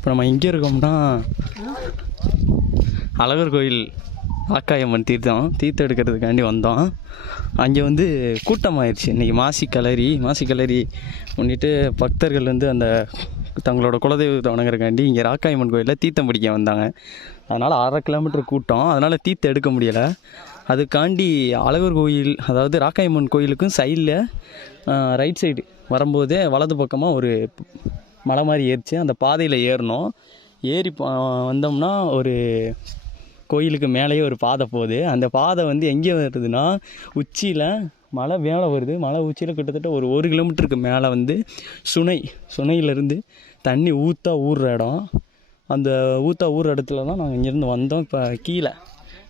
இப்போ நம்ம எங்கே இருக்கோம்னா அழகர் கோயில் ராக்காயம்மன் தீர்த்தம் எடுக்கிறதுக்காண்டி வந்தோம். அங்கே வந்து கூட்டமாகிடுச்சு இன்றைக்கி. மாசி கிளறி முன்னிட்டு பக்தர்கள் வந்து அந்த தங்களோட குலதெய்வத்தை வணங்குறக்காண்டி இங்கே ராக்காயம்மன் கோயிலில் தீர்த்தம் பிடிக்க வந்தாங்க. அதனால் 1/2 கிலோமீட்டர் கூட்டம், அதனால் தீர்த்தம் எடுக்க முடியலை. அதுக்காண்டி அழகர் கோயில், அதாவது ராக்காயம்மன் கோயிலுக்கும் சைடில் ரைட் சைடு வரும்போதே வலது பக்கமாக ஒரு மலை மாதிரி ஏறிச்சு. அந்த பாதையில் ஏறணும். ஏறி வந்தோம்னா ஒரு கோயிலுக்கு மேலேயே ஒரு பாதை போகுது. அந்த பாதை வந்து எங்கே வருதுன்னா உச்சியில் மலை மேலே வருது. மலை உச்சியில் கிட்டத்தட்ட ஒரு 1 கிலோமீட்டருக்கு மேலே வந்து சுனையிலேருந்து தண்ணி ஊறுற இடம். அந்த ஊறுற இடத்துல தான் நாங்கள் இங்கேருந்து வந்தோம். இப்போ கீழே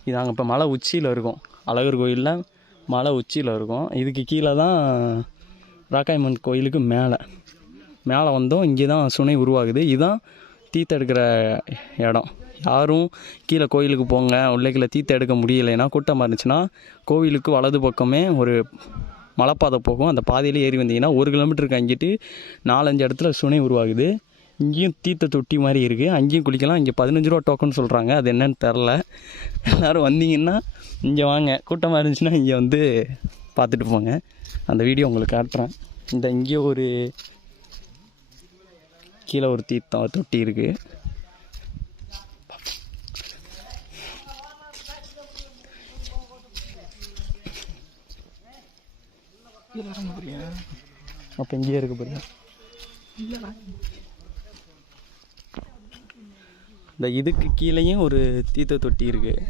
இது நாங்கள் இப்போ மலை உச்சியில் இருக்கோம். அழகர் கோயிலில் மலை உச்சியில் இருக்கோம். இதுக்கு கீழே தான் ராக்காயம்மன் கோயிலுக்கு மேலே வந்தோம். இங்கே தான் சுனை உருவாகுது. இதுதான் தீர்த்தம் எடுக்கிற இடம். யாரும் கீழே கோயிலுக்கு போங்க, உள்ளே தீர்த்தம் எடுக்க முடியலைன்னா, கூட்டமாக இருந்துச்சுன்னா கோவிலுக்கு வலது பக்கமே ஒரு மலைப்பாதை போகும். அந்த பாதையில் ஏறி வந்தீங்கன்னா 1 கிலோமீட்டருக்கு அங்கிட்டு 4-5 இடத்துல சுனை உருவாகுது. இங்கேயும் தீர்த்த தொட்டி மாதிரி இருக்குது, அங்கேயும் குளிக்கலாம். இங்கே 15 ரூபா டோக்கன் சொல்கிறாங்க, அது என்னன்னு தெரில. எல்லோரும் வந்தீங்கன்னா இங்கே வாங்க. கூட்டமாக இருந்துச்சுன்னா இங்கே வந்து பார்த்துட்டு போங்க. அந்த வீடியோ உங்களுக்கு காட்டுறேன். இங்கே ஒரு கீழே ஒரு தீர்த்தம் தொட்டி இருக்குது. அப்போ இங்கேயே இருக்க போறியா? இந்த இதுக்கு கீழேயும் ஒரு தீர்த்த தொட்டி இருக்குது.